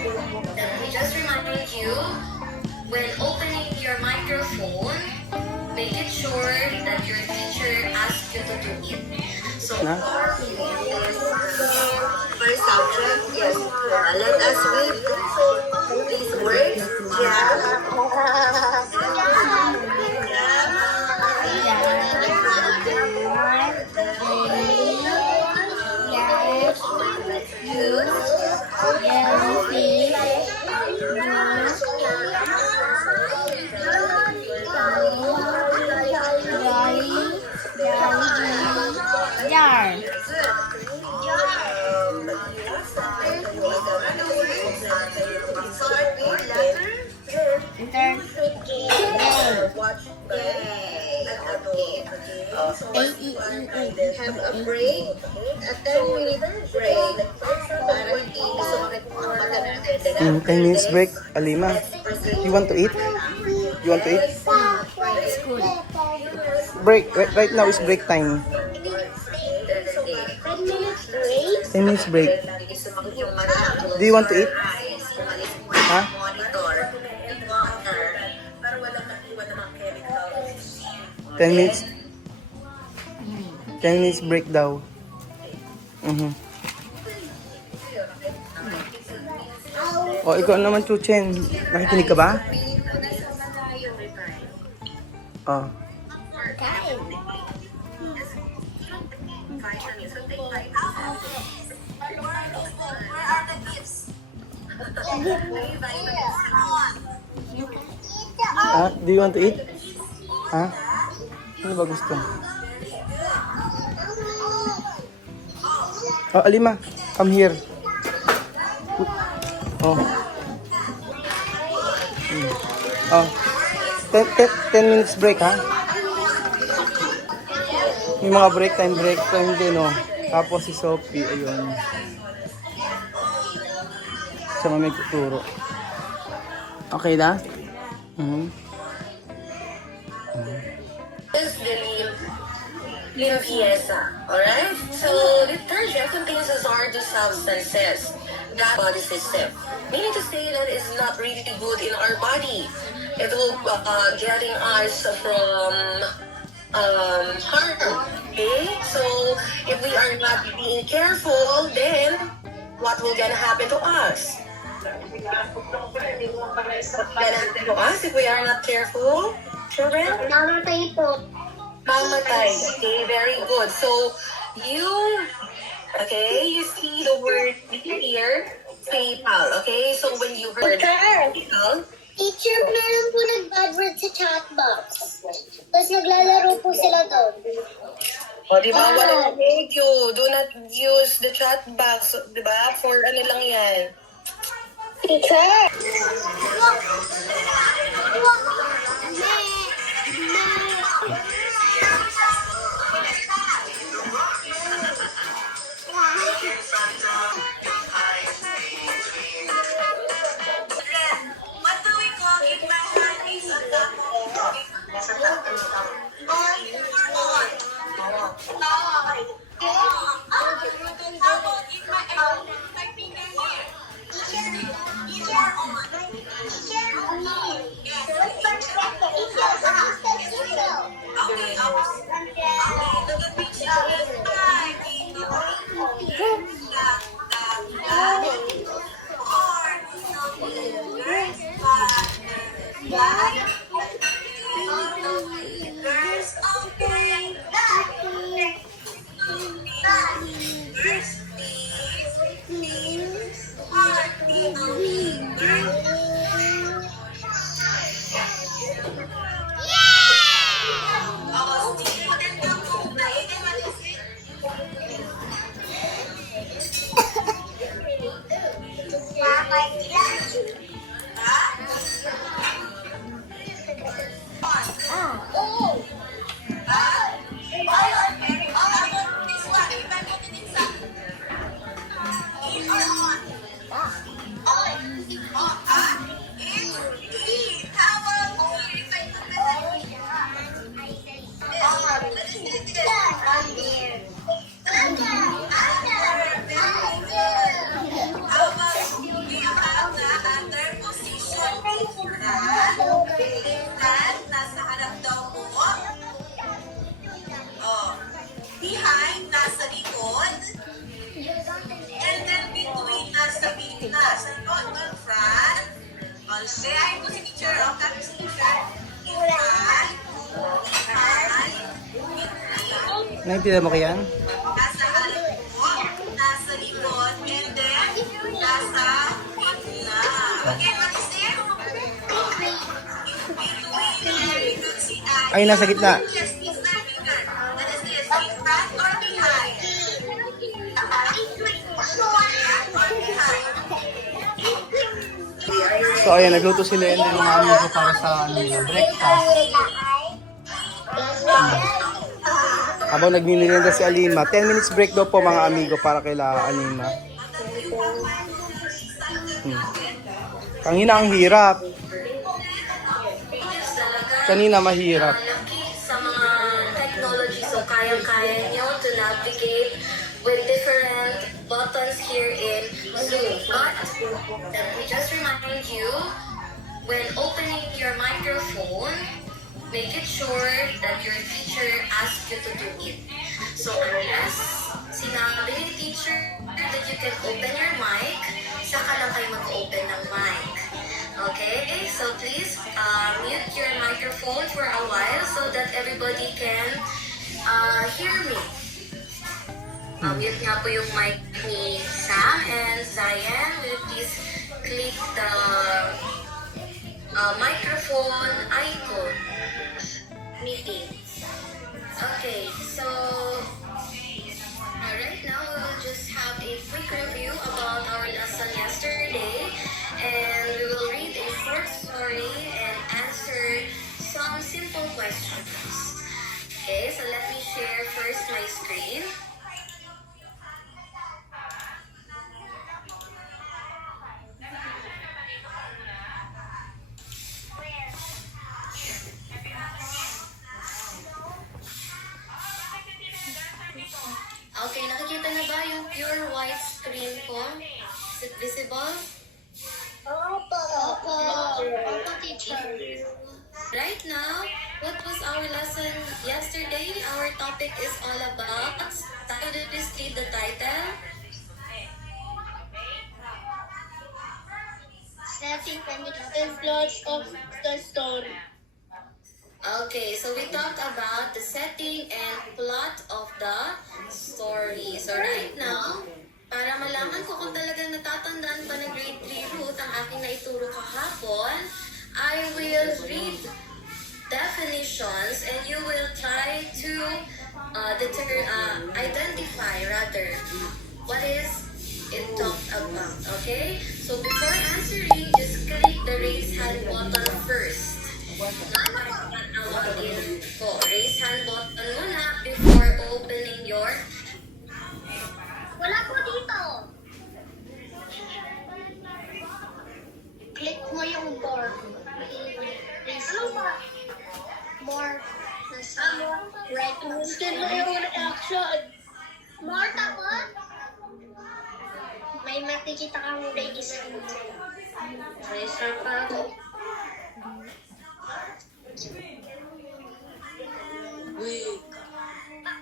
Let me just remind you, when opening your microphone, make it sure that your teacher asks you to do it. So, first subject, yes. Let us read these words. Jar. Have a break, a 10-minute break. Para hindi sumakit ang mata natin. 10 minutes break, Alima. You want to eat? You want to eat? Break. Right now is break time. 10 minutes break. Do you want to eat? Ha? 10 minutes. 10 minutes break daw. O, ikaw naman, Chuchen. Nakikinig ka ba? Oh. Do you want to eat? Ha? Ano ba gusto? Oh, Alima, come here. Oh. Oh. 10 minutes break, ha? May mga break time din, oh. Tapos si Sophie, ayun. Siya may tuturo. Okay na? Is the limpieza, alright? So, detergent contains hazardous substances that body system. Meaning to say that it's not really good in our body. It will getting us from harm. Okay? So, if we are not being careful, then what will gonna happen to us? Gonna happen to us if we are not careful? Children? Namatay po. Mamatay. Okay, very good. So, you see the word here, PayPal. Okay, so when you heard PayPal, Teacher, meron po nag-bad word sa chat box. Tapos naglalaro po sila doon. o diba, wala thank you. Do not use the chat box, diba? For ano lang yan. Teacher! What do we call it? My hand is on top of behind, nasa likod. And then between, nasa gitna. So, on front. Okay, ay po si teacher. Okay, si teacher. In front. Behind. Between. Naintindihan mo kaya yan? Nasa harap po. Nasa likod. And then, nasa gitna. Okay, what is there? Ay, nasa gitna. Yes, it's not bigger. That is this. In front or behind? So, ayan, nagluto si Leon ng mga amigo para sa breakfast. Habang nagninilenda si Alima, 10 minutes break daw po mga amigo para kay Alima. Kanina ang hirap. Kanina mahirap. Laki sa mga technology, so kayang-kaya nyo to navigate with different buttons here in Zoom. But let me just remind you, when opening your microphone, make it sure that your teacher asks you to do it. So unless sinabi ni teacher that you can open your mic, saka lang kayo mag-open ng mic. Okay, so please mute your microphone for a while so that everybody can hear me. Mute nga po yung mic ni Sam and Zion. Will you please click the microphone icon? Meeting. Okay, so right now we will just have a quick review about our lesson yesterday, and we will read a short story and answer some simple questions. Okay, so let me share first my screen. Okay, nakikita na ba yung pure white screen ko? Is it visible? Opo. Opo, teacher. Right now, what was our lesson yesterday? Our topic is all about, could you please read the title? Setting and plots of the story. Okay, so we talked about the setting and plot of the story. So right now, para malaman ko kung talagang natatandaan pa ng grade 3 Ruth ang aking naituro kahapon, I will read definitions and you will try to identify what is it talked about, okay? So before answering, just click the raise hand button first. Raise hand button muna before opening your... Wala po dito. Click mo yung more. Ano ba? More. Nasa right. Gusto mo yung reaction. More tapos? May makikita kang raise. Raise hand pa ako.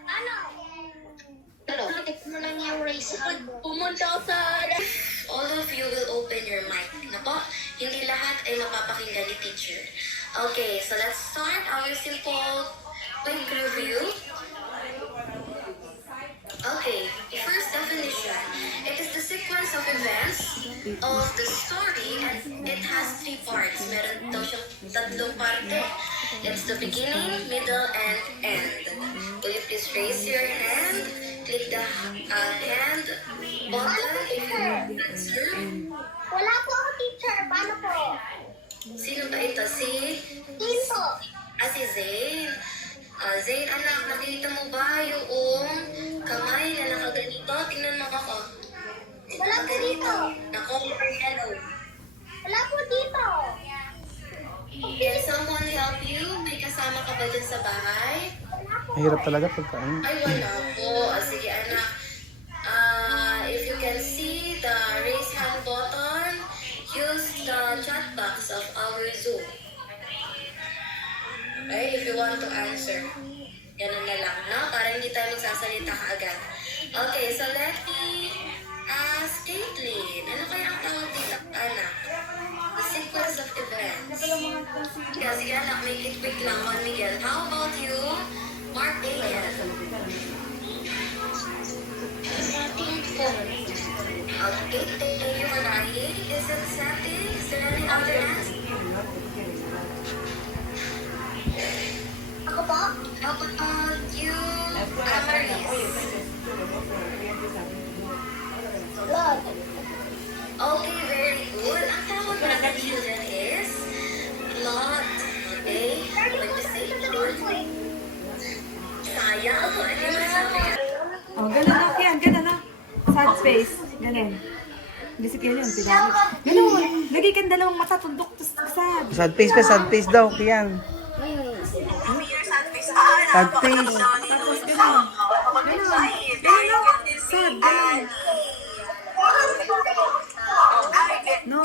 Ano? Hello? Click mo lang yung raise hand. Pumunta ko sa... All of you will open your mic. Nako, hindi lahat ay mapapakinggan ni teacher. Okay, so let's start our simple quick review. Okay, first definition. It is the sequence of events of the story and it has 3 parts. Meron daw siyang 3 parte. It's the beginning, middle, and end. Will you please raise your hand? Click the hand button if you answer. Wala po ako, teacher. Paano po? Sino ba ito? Si Dito. Si Zane. Zane, anak, nakita mo ba yung kamay na nakaganito? Tingnan mo ako. Wala po dito. Nako, hello. Wala po dito. Can someone help you? May kasama ka ba dun sa bahay? Mahirap talaga pagkain. Ay, wala po. Sige, anak. If you can see the raise hand button, use the chat box of our Zoom. Okay, if you want to answer. Ganun na lang, no? Para hindi tayo magsasalita kaagad. Okay, so let me ask Caitlyn. Ano kaya ang tawag dito, anak? The sequence of events. Sige, anak, make it quick lang, Juan Miguel. How about you, Mark Dayan? Okay, thank you, Manay. Is it something? Is there any other answer? Ako po? How about you, Amaris? Lord. Okay, very good. Ang tawag para sa children is lot. Okay? When you say Lord, sayang. Ano yung sabi? Oh, ganun na, yan, ganun na. Sad face, ganun. Hindi si Kian yun, pinagod. Ganun, lagi kang dalawang mata, tundok, tas sad. Sad face daw, Kian. Sad face. Tapos ganun. Ganun, ganun, sad, ganun. No.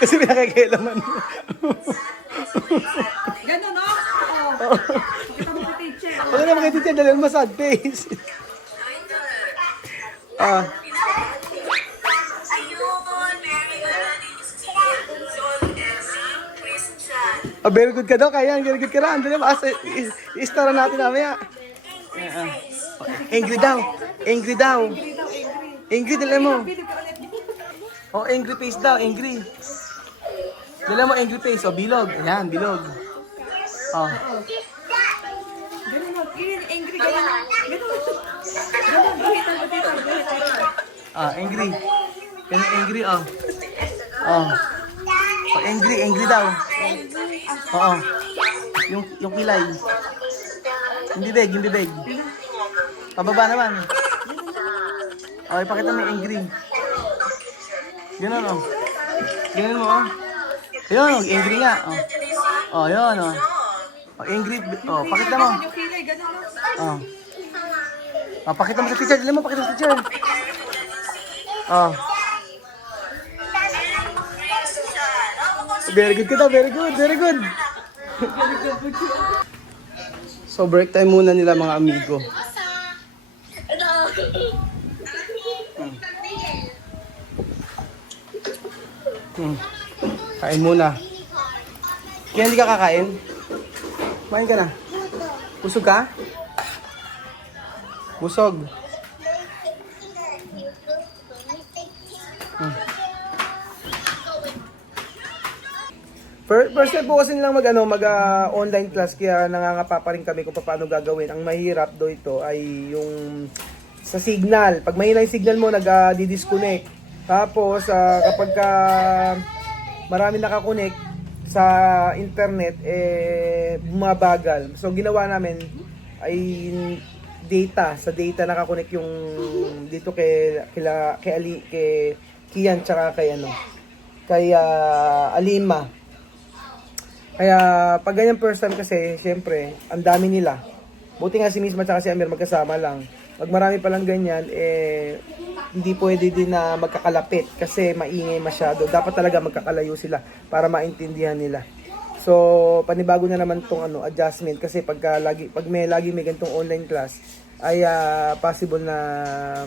Kasi may nakakailaman. Ganun, no? Oo. Pakita mo kay teacher. Wala naman kay teacher, dahil mo sad face. Ah, Ayun, very good. Sol MC Christian. very good ka daw, Kayan. Very good ka na. Dali mo, i-stara natin mamaya. Angry daw. Angry daw. Angry, dali mo. Oh, angry face daw, angry. Dala mo angry face, oh, bilog. Ayan, bilog. Oh. Ganun, no? Kian, angry, ganun. Ganun. Ganun, pakita mo dito. Ah, angry. Yan yung angry, oh. Oh. Oh, angry, angry daw. Oo. Yung kilay. Yung bibig, yung bibig. Pababa naman. Oh, ipakita mo yung angry. Ganun, oh. Ganun mo, oh. Ayun, oh, angry nga, oh. Oh, yun, oh. Oh, angry, oh, pakita mo. Yung kilay, ganun, no? Oh. Oh, pakita mo sa teacher. Dali mo, pakita mo sa teacher. Oh. Very good ka daw, very good, very good. So, break time muna nila mga amigo. Kain muna. Kaya hindi ka kakain? Kumain ka na. Busog ka? Busog. First time po kasi nilang mag online class, kaya nangangapa pa rin kami kung paano gagawin. Ang mahirap do ito ay yung sa signal. Pag mahina yung signal mo, nag-disconnect. Tapos kapag marami nakakonect sa internet, bumabagal. So ginawa namin ay sa data nakakonect yung dito kay Kian tsaka kay Alima. Kaya pag ganyan first time kasi, syempre, ang dami nila. Buti nga si Misma at si Amir magkasama lang. Pag marami palang ganyan, hindi pwede din na magkakalapit kasi maingay masyado. Dapat talaga magkakalayo sila para maintindihan nila. So, panibago na naman tong adjustment kasi pag may ganitong online class ay possible na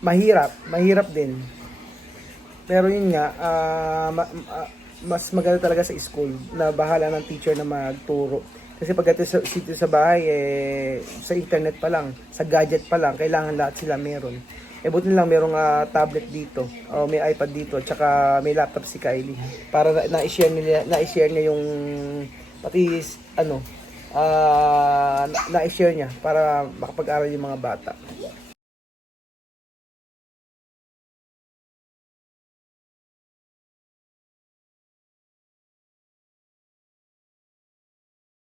mahirap din. Pero yun nga, mas maganda talaga sa school na bahala ng teacher na magturo. Kasi pag dito sa bahay, sa internet pa lang, sa gadget pa lang, kailangan lahat sila meron. Buti lang merong tablet dito, o may iPad dito, at saka may laptop si Kylie. Para na-share niya yung, pati na-share niya para makapag-aral yung mga bata.